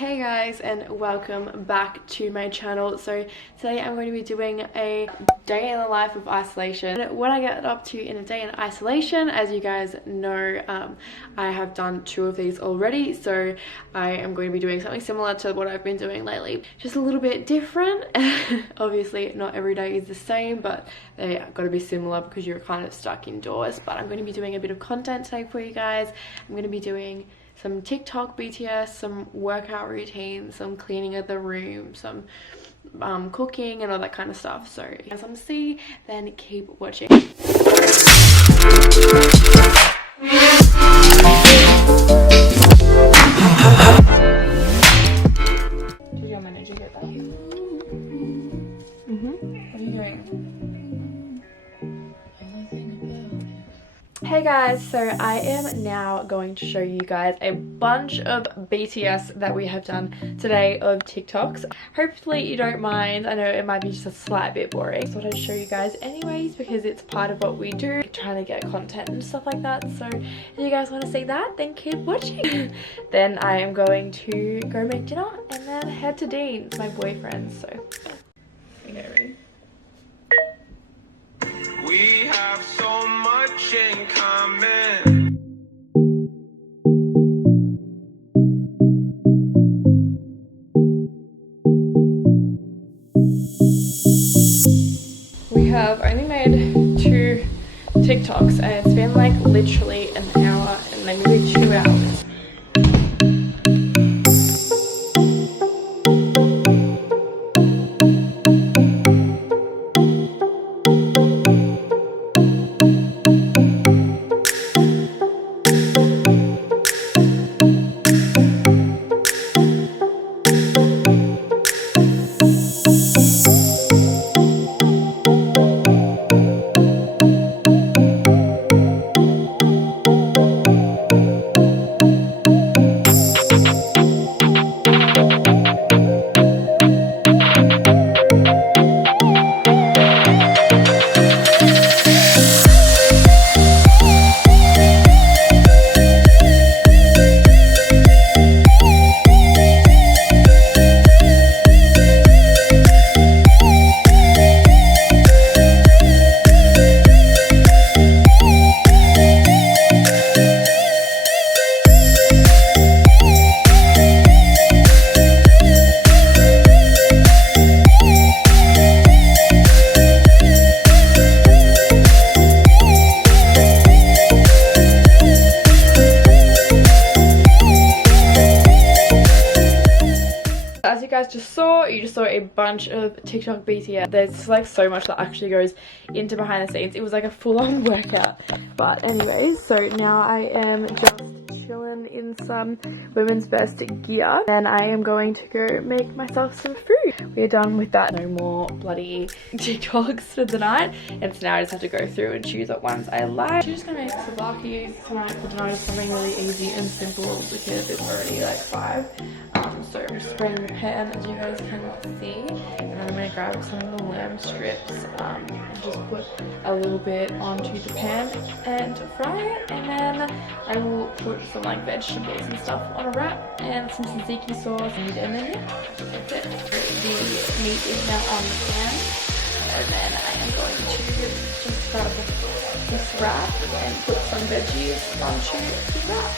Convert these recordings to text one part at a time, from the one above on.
Hey guys, and welcome back to my channel. So today I'm going to be doing a day in the life of isolation. What I get up to in a day in isolation, as you guys know, I have done 2 of these already, so I am going to be doing something similar to what I've been doing lately, just a little bit different. Obviously not every day is the same, but they got to be similar because you're kind of stuck indoors. But I'm going to be doing a bit of content today for you guys. I'm going to be doing some TikTok BTS, some workout routines, some cleaning of the room, some cooking and all that kind of stuff. So if you guys want to see, then keep watching. Did your manager get that? What are you doing? Hey guys, so I am now going to show you guys a bunch of BTS that we have done today of TikToks. Hopefully you don't mind. I know it might be just a slight bit boring. I thought I'd show you guys anyways because it's part of what we do, trying to get content and stuff like that. So if you guys want to see that, then keep watching. Then I am going to go make dinner and then head to Dean's, my boyfriend. So okay, ready? We have so much in common. We have only made 2 TikToks and it's been like literally an hour and maybe 2 hours. As you guys just saw, you just saw a bunch of TikTok BTS. There's like so much that actually goes into behind the scenes. It was like a full-on workout. But anyways, so now I am just chilling in some women's best gear. And I am going to go make myself some food. We are done with that. No more bloody TikToks for the night. And so now I just have to go through and choose what ones I like. I'm just gonna make souvlaki tonight for dinner. Just something really easy and simple because it's already like 5. So I'm just spraying the pan, as you guys can see, and then I'm going to grab some of the lamb strips and just put a little bit onto the pan and fry it, and then I will put some like vegetables and stuff on a wrap and some tzatziki sauce, and then yeah, that's it. The meat is now on the pan, and then I am going to just grab this wrap and put some veggies onto the wrap.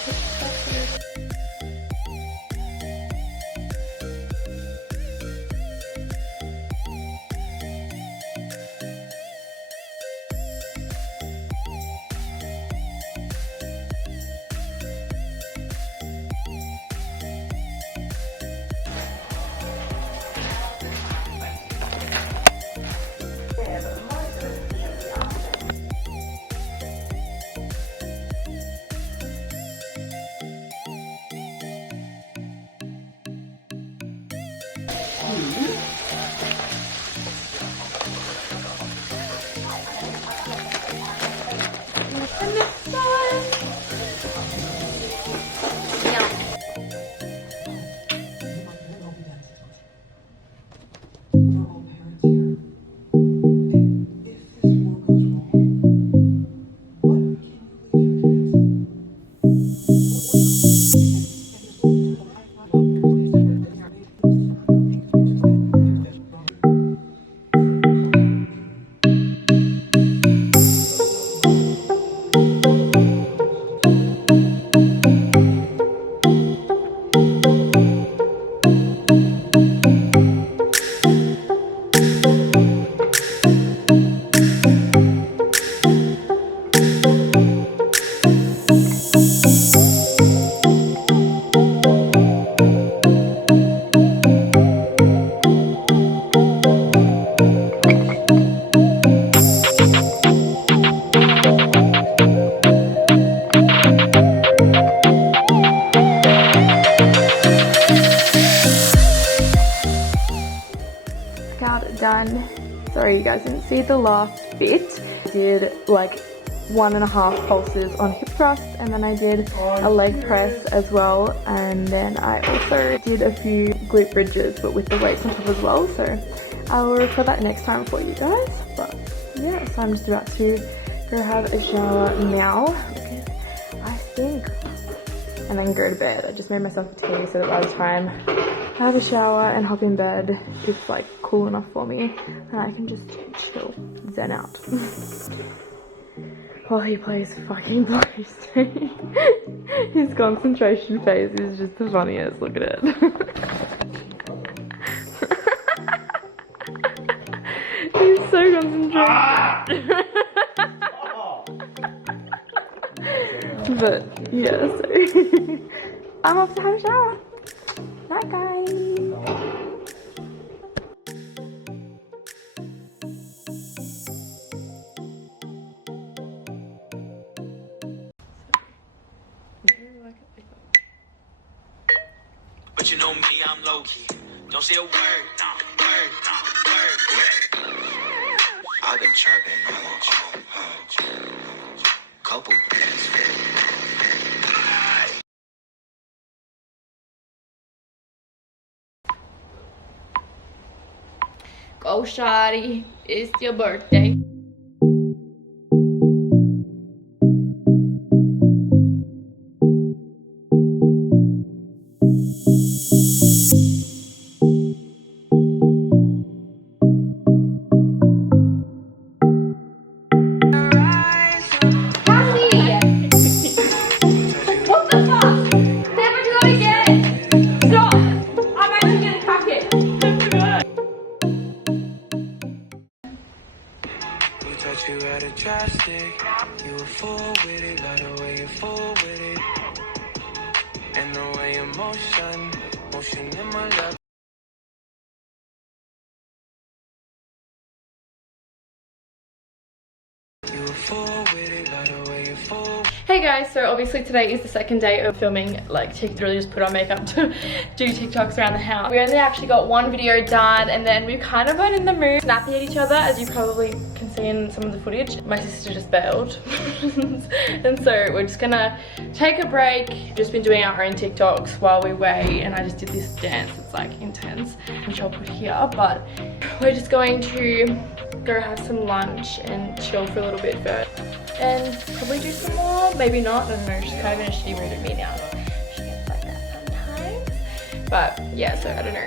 done. Sorry you guys didn't see the last bit. I did like 1.5 pulses on hip thrust, and then I did a leg press as well, and then I also did a few glute bridges but with the weights on top as well, so I will record that next time for you guys. But yeah, so I'm just about to go have a shower now because I stink, and then go to bed. I just made myself a tea so that by the time I have a shower and hop in bed, it's like cool enough for me and I can just chill, zen out. While he plays fucking PlayStation. His concentration phase is just the funniest. Look at it. He's so concentrated. But yeah, so I'm off to have a shower. Night, guys. But you know me, I'm low-key. Don't say a word, no, word. I've been trapping, couple bands. Go, shawty. It's your birthday. You had a drastic. You were full with it, not the way you full with it. And the way your motion in my lap. You were full with it, not the way you full. Hey guys, so obviously today is the second day of filming, like really just put on makeup to do TikToks around the house. We only actually got one video done, and then we kind of weren't in the mood snapping at each other, as you probably can see in some of the footage. My sister just bailed. And so we're just gonna take a break. Just been doing our own TikToks while we wait, and I just did this dance. It's like intense, which I'll put here, but we're just going to go have some lunch and chill for a little bit first, and probably do some more, maybe not, I don't know, she's kind of in a shitty mood at me now. She gets like that sometimes. But yeah, so I don't know.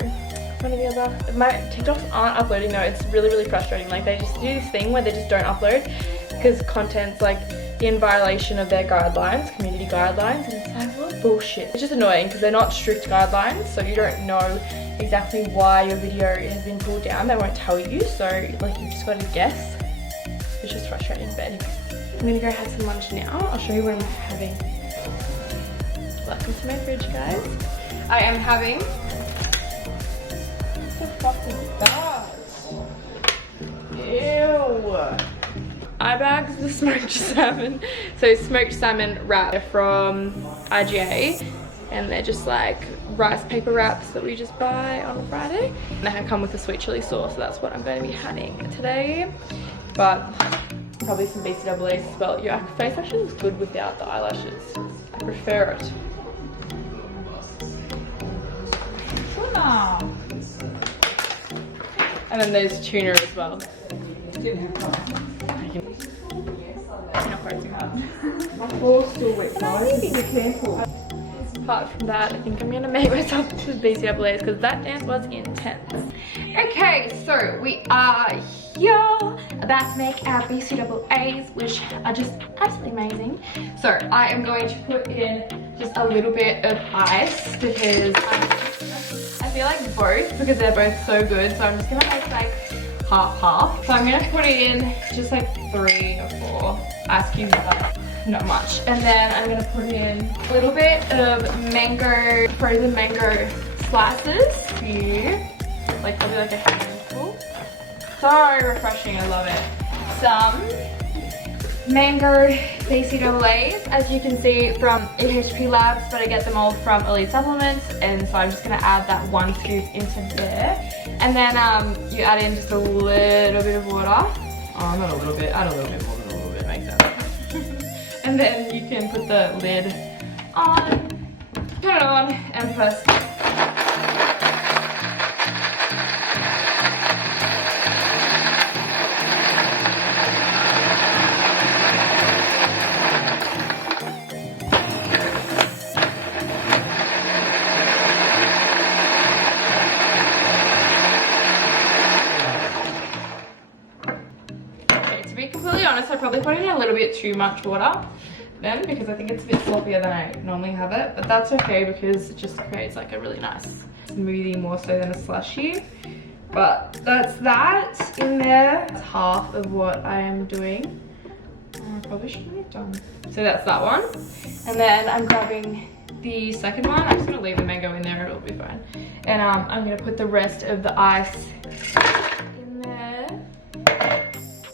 One or the other. My TikToks aren't uploading though, it's really frustrating. Like they just do this thing where they just don't upload because content's like in violation of their guidelines, community guidelines, and it's like, what bullshit. It's just annoying because they're not strict guidelines, so you don't know exactly why your video has been pulled down. They won't tell you, so like you just got to guess. It's just frustrating, but anyway. I'm gonna go have some lunch now. I'll show you what I'm having. Welcome to my fridge, guys. I am having, what the fuck is that? Ew. Ibags the smoked salmon. So smoked salmon wrap from IGA, and they're just like rice paper wraps that we just buy on a Friday. And they come with a sweet chili sauce, so that's what I'm going to be having today. But probably some BCAAs as well. Your face actually looks good without the eyelashes. I prefer it. And then there's tuna as well. Apart from that, I think I'm gonna make myself to BCAAs because that dance was intense. Okay, so we are here about to make our BCAAs, which are just absolutely amazing. So I am going to put in just a little bit of ice because I feel like both, because they're both so good. So I'm just gonna make like half. So I'm gonna put in just like 3 or 4 ice cubes, but not much. And then I'm gonna put in a little bit of frozen mango slices here, like probably like a handful. So refreshing, I love it. Some mango BCAAs, as you can see from AHP Labs, but I get them all from Elite Supplements, and so I'm just gonna add that 1 scoop into there. And then you add in just a little bit of water. Oh, not a little bit, add a little bit more than a little bit, makes sense. And then you can put the lid on, turn it on, and press. Honest, I probably put in a little bit too much water then because I think it's a bit sloppier than I normally have it, but that's okay because it just creates like a really nice smoothie more so than a slushy. But that's that in there. That's half of what I am doing. I probably shouldn't have done. So that's that one. And then I'm grabbing the second one. I'm just gonna leave the mango in there, it'll be fine. And I'm gonna put the rest of the ice in there.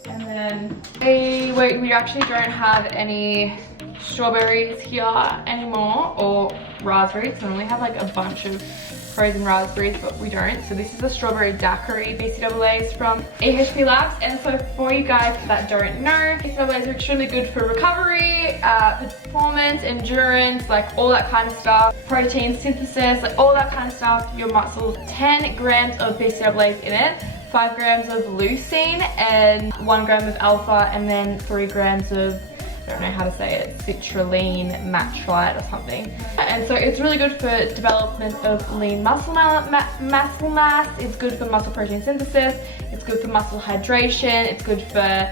And then we actually don't have any strawberries here anymore, or raspberries. So we only have like a bunch of frozen raspberries, but we don't. So this is the strawberry daiquiri BCAAs from AHP Labs. And so for you guys that don't know, BCAAs are extremely good for recovery, performance, endurance, like all that kind of stuff, protein synthesis, like all that kind of stuff, your muscles. 10 grams of BCAAs in it, 5 grams of leucine, and 1 gram of alpha, and then 3 grams of, I don't know how to say it, citrulline matrite or something. And so it's really good for development of lean muscle mass, it's good for muscle protein synthesis, it's good for muscle hydration, it's good for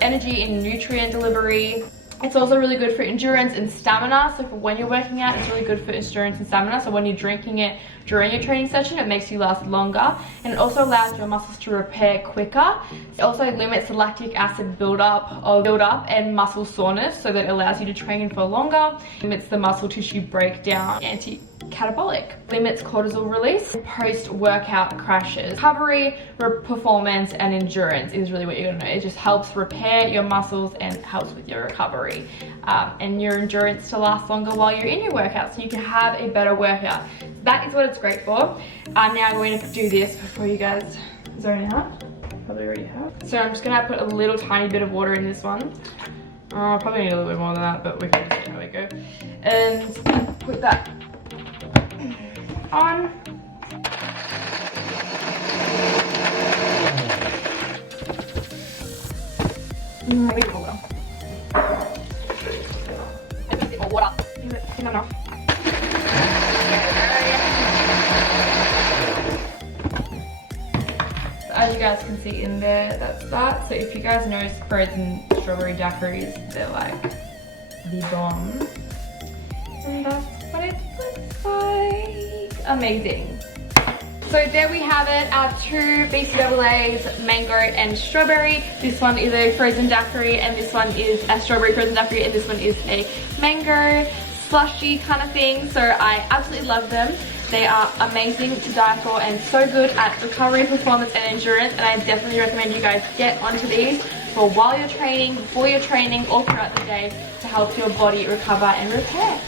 energy and nutrient delivery. It's also really good for endurance and stamina. So for when you're working out, it's really good for endurance and stamina. So when you're drinking it during your training session, it makes you last longer. And it also allows your muscles to repair quicker. It also limits the lactic acid buildup and muscle soreness, so that it allows you to train for longer. Limits the muscle tissue breakdown, anti-catabolic. Limits cortisol release, post-workout crashes. Recovery, performance, and endurance is really what you're gonna know. It just helps repair your muscles and helps with your recovery and your endurance to last longer while you're in your workout, so you can have a better workout. That is what it's great for. I'm now going to do this before you guys zone out. Probably already have. So I'm just gonna put a little tiny bit of water in this one. Probably need a little bit more than that, but we can see how we go. And put that on. Maybe a bit more water. A bit more water. Is it enough? As you guys can see in there, that's that. So if you guys know frozen strawberry daiquiris, they're like the bomb. And that's what it looks like. Amazing. So there we have it, our 2 BCAAs, mango and strawberry. This one is a frozen daiquiri, and this one is a strawberry frozen daiquiri, and this one is a mango slushy kind of thing. So I absolutely love them. They are amazing to die for and so good at recovery, performance, and endurance. And I definitely recommend you guys get onto these for while you're training, before you're training, or throughout the day to help your body recover and repair.